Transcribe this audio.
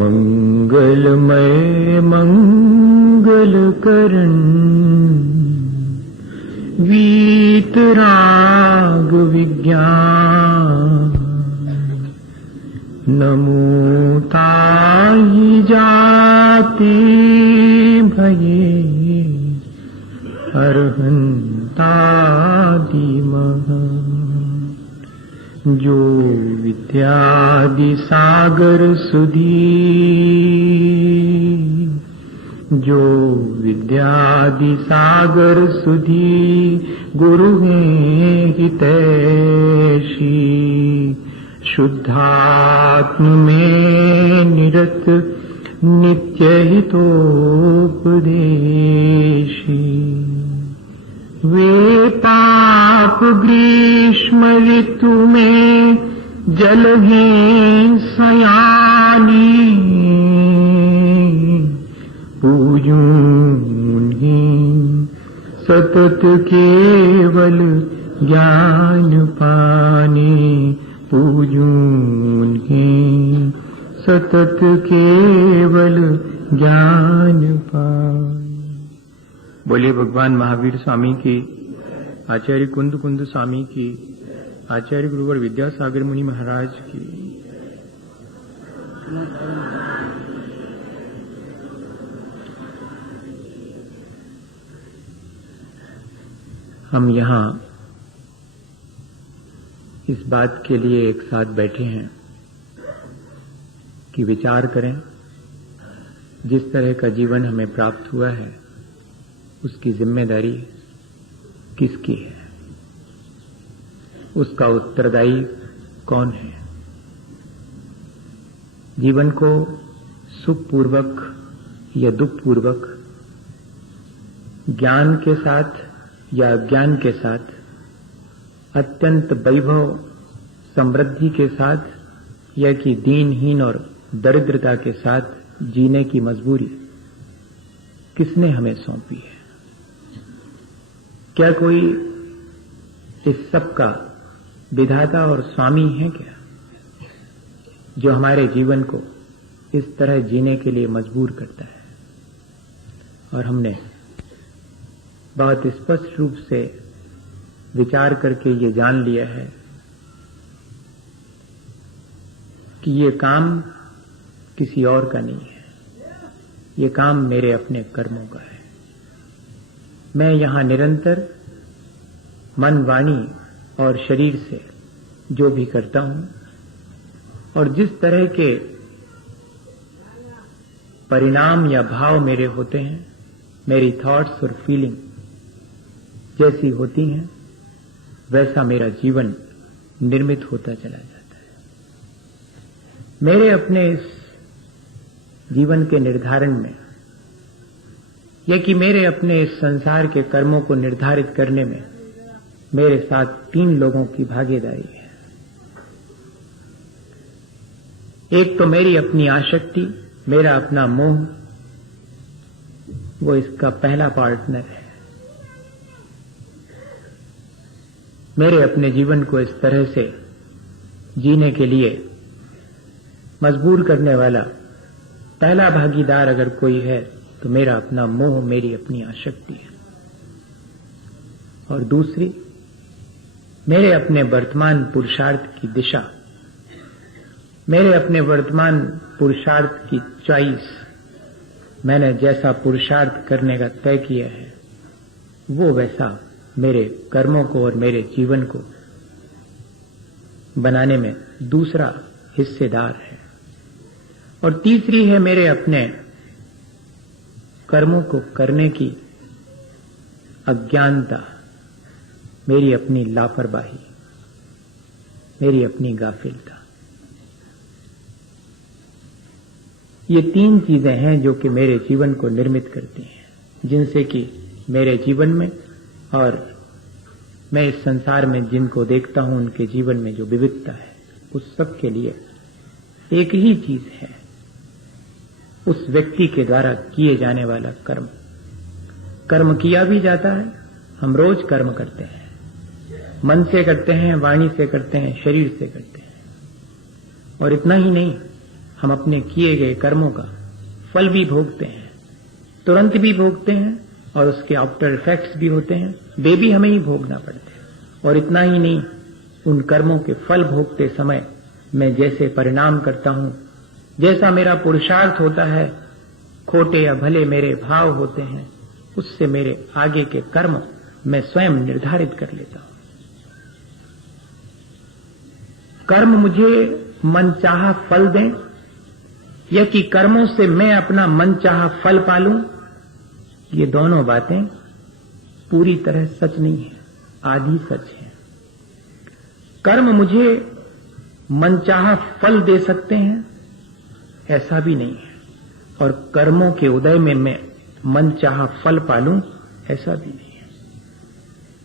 मंगलमय मंगल करण वीतराग विज्ञान नमो ताहि जाते भये अर्हन्तादिमः जो विद्यादि सागर सुधी जो विद्यादि सागर सुधी गुरु हैं हितैषी शुद्धात्म में निरत नित्य हितोपदेशी वे पाप ग्रीष्म ऋतु में जल हैं सयानी पूजूं उन्हें सतत केवल ज्ञान पाने पूजूं उन्हें सतत केवल ज्ञान पाने। बोलिए भगवान महावीर स्वामी की, आचार्य कुंद कुंद स्वामी की, आचार्य गुरुवर विद्यासागर मुनि महाराज की। हम यहाँ इस बात के लिए एक साथ बैठे हैं कि विचार करें जिस तरह का जीवन हमें प्राप्त हुआ है उसकी जिम्मेदारी किसकी है, उसका उत्तरदायी कौन है। जीवन को सुखपूर्वक या दुखपूर्वक, ज्ञान के साथ या अज्ञान के साथ, अत्यंत वैभव समृद्धि के साथ या कि दीनहीन और दरिद्रता के साथ जीने की मजबूरी किसने हमें सौंपी है। क्या कोई इस सब का विधाता और स्वामी है क्या, जो हमारे जीवन को इस तरह जीने के लिए मजबूर करता है। और हमने बहुत स्पष्ट रूप से विचार करके ये जान लिया है कि ये काम किसी और का नहीं है, ये काम मेरे अपने कर्मों का है। मैं यहां निरंतर मन, वाणी और शरीर से जो भी करता हूं और जिस तरह के परिणाम या भाव मेरे होते हैं, मेरी थॉट्स और फीलिंग जैसी होती हैं, वैसा मेरा जीवन निर्मित होता चला जाता है। मेरे अपने इस जीवन के निर्धारण में या कि मेरे अपने इस संसार के कर्मों को निर्धारित करने में मेरे साथ 3 लोगों की भागीदारी है। एक तो मेरी अपनी आसक्ति, मेरा अपना मोह, वो इसका पहला पार्टनर है। मेरे अपने जीवन को इस तरह से जीने के लिए मजबूर करने वाला पहला भागीदार अगर कोई है तो मेरा अपना मोह, मेरी अपनी आसक्ति है। और दूसरी, मेरे अपने वर्तमान पुरुषार्थ की दिशा, मेरे अपने वर्तमान पुरुषार्थ की चॉइस, मैंने जैसा पुरुषार्थ करने का तय किया है वो वैसा मेरे कर्मों को और मेरे जीवन को बनाने में दूसरा हिस्सेदार है। और तीसरी है मेरे अपने कर्मों को करने की अज्ञानता, मेरी अपनी लापरवाही, मेरी अपनी गाफिलता। ये 3 चीजें हैं जो कि मेरे जीवन को निर्मित करती हैं, जिनसे कि मेरे जीवन में और मैं इस संसार में जिनको देखता हूं उनके जीवन में जो विविधता है, उस सब के लिए एक ही चीज है, उस व्यक्ति के द्वारा किए जाने वाला कर्म। कर्म किया भी जाता है, हम रोज कर्म करते हैं, मन से करते हैं, वाणी से करते हैं, शरीर से करते हैं। और इतना ही नहीं, हम अपने किए गए कर्मों का फल भी भोगते हैं, तुरंत भी भोगते हैं, और उसके आफ्टर इफेक्ट्स भी होते हैं, वे भी हमें ही भोगना पड़ते हैं। और इतना ही नहीं, उन कर्मों के फल भोगते समय मैं जैसे परिणाम करता हूं, जैसा मेरा पुरुषार्थ होता है, खोटे या भले मेरे भाव होते हैं, उससे मेरे आगे के कर्म मैं स्वयं निर्धारित कर लेता हूं। कर्म मुझे मनचाहा फल दें या कि कर्मों से मैं अपना मनचाहा फल पालूं, ये दोनों बातें पूरी तरह सच नहीं है, आधी सच है। कर्म मुझे मनचाहा फल दे सकते हैं, ऐसा भी नहीं है, और कर्मों के उदय में मैं मनचाहा फल पालूं, ऐसा भी नहीं।